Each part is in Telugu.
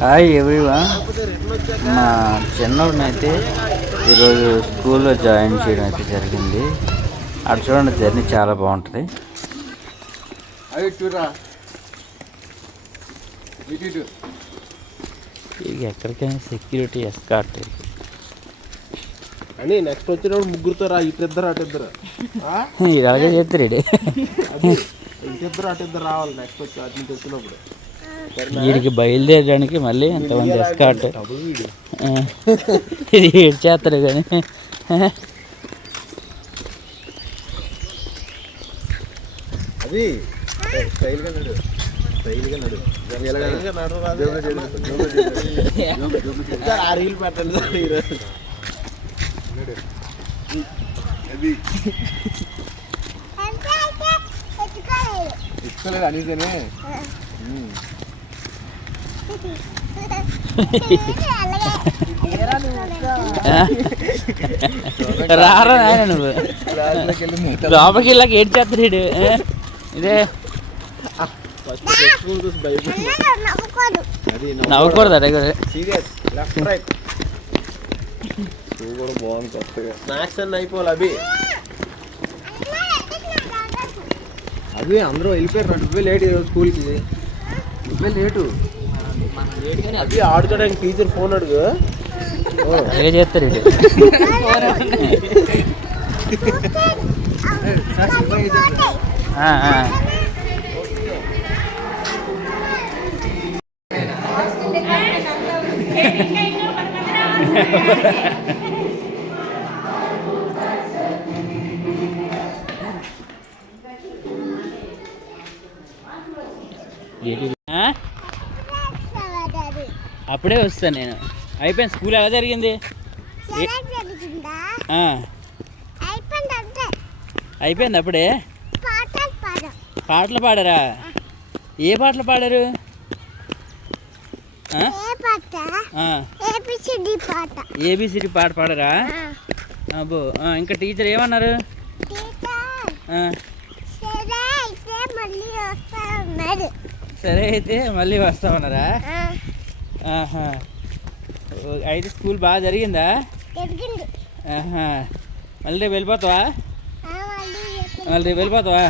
Hi everyone. మా చిన్నోడిని అయితే ఈరోజు స్కూల్లో జాయిన్ చేయడం అయితే జరిగింది. అటు చూడండి, జర్నీ చాలా బాగుంటుంది. ఇది ఎక్కడికైనా సెక్యూరిటీ ఎస్కార్ట్ అని నెక్స్ట్ వచ్చినప్పుడు ముగ్గురుతో రా, ఇద్దరు అటిద్దరు ఇలాగే చేస్తారు. ఇద్దరు అటిద్దరు రావాలి నెక్స్ట్ వచ్చి అటు నుంచి వచ్చినప్పుడు. వీడికి బయలుదేరడానికి మళ్ళీ అంతమంది ఎస్కార్ట్. ఇది ఏడు చేస్తారు కానీ అది స్టైల్గా నడు, స్టైల్గా నడు, ఆ రీల్ పెట్టండి సార్ ఈరోజు. అది ఇస్తలేదు అనేసనే రారా నాయన, నువ్వు లోపలికి వెళ్ళాక ఏడు చేస్తాడు. ఇదే నవ్వకూడదు అదే కూడా. లెఫ్ట్ రైట్ కూడా బాగుంది. కొత్తగా స్నాక్స్ అన్నీ అయిపోవాలి. అవి అందరూ వెళ్ళిపోయారు. నువ్వే లేట్ ఈరోజు స్కూల్కి, నువ్వే లేటు. అది ఆడుకోవడానికి టీచర్ ఫోన్ అడుగు ఏ చేస్తారు. అప్పుడే వస్తాను నేను. అయిపోయింది స్కూల్. ఎలా జరిగింది? అయిపోయింది అప్పుడే. పాటలు పాడారా? ఏ పాటలు పాడారు? ఏబిసిడి పాట పాడరా? అబ్బో, ఇంకా టీచర్ ఏమన్నారు? సరే అయితే మళ్ళీ వస్తామన్నారా? అయితే స్కూల్ బాగా జరిగిందా? మళ్ళీ రేపు వెళ్ళిపోతావా? మళ్ళీ రేపు వెళ్ళిపోతావా?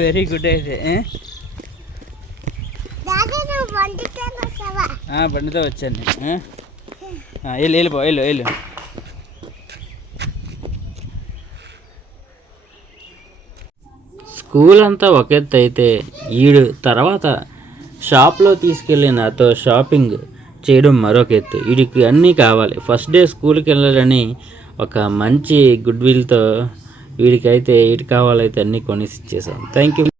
Very good. అయితే బండితో వచ్చాను నేను. వెళ్ళిపో, వెళ్ళు. స్కూల్ అంతా ఒక ఎత్తు అయితే ఈడు తర్వాత షాప్లో తీసుకెళ్ళి నాతో షాపింగ్ చేయడం మరొక ఎత్తు. వీడికి అన్నీ కావాలి. ఫస్ట్ డే స్కూల్కి వెళ్ళాలని ఒక మంచి గుడ్ విల్తో వీడికైతే ఇటు కావాలైతే అన్నీ కొనిసి ఇచ్చేసాం. Thank you.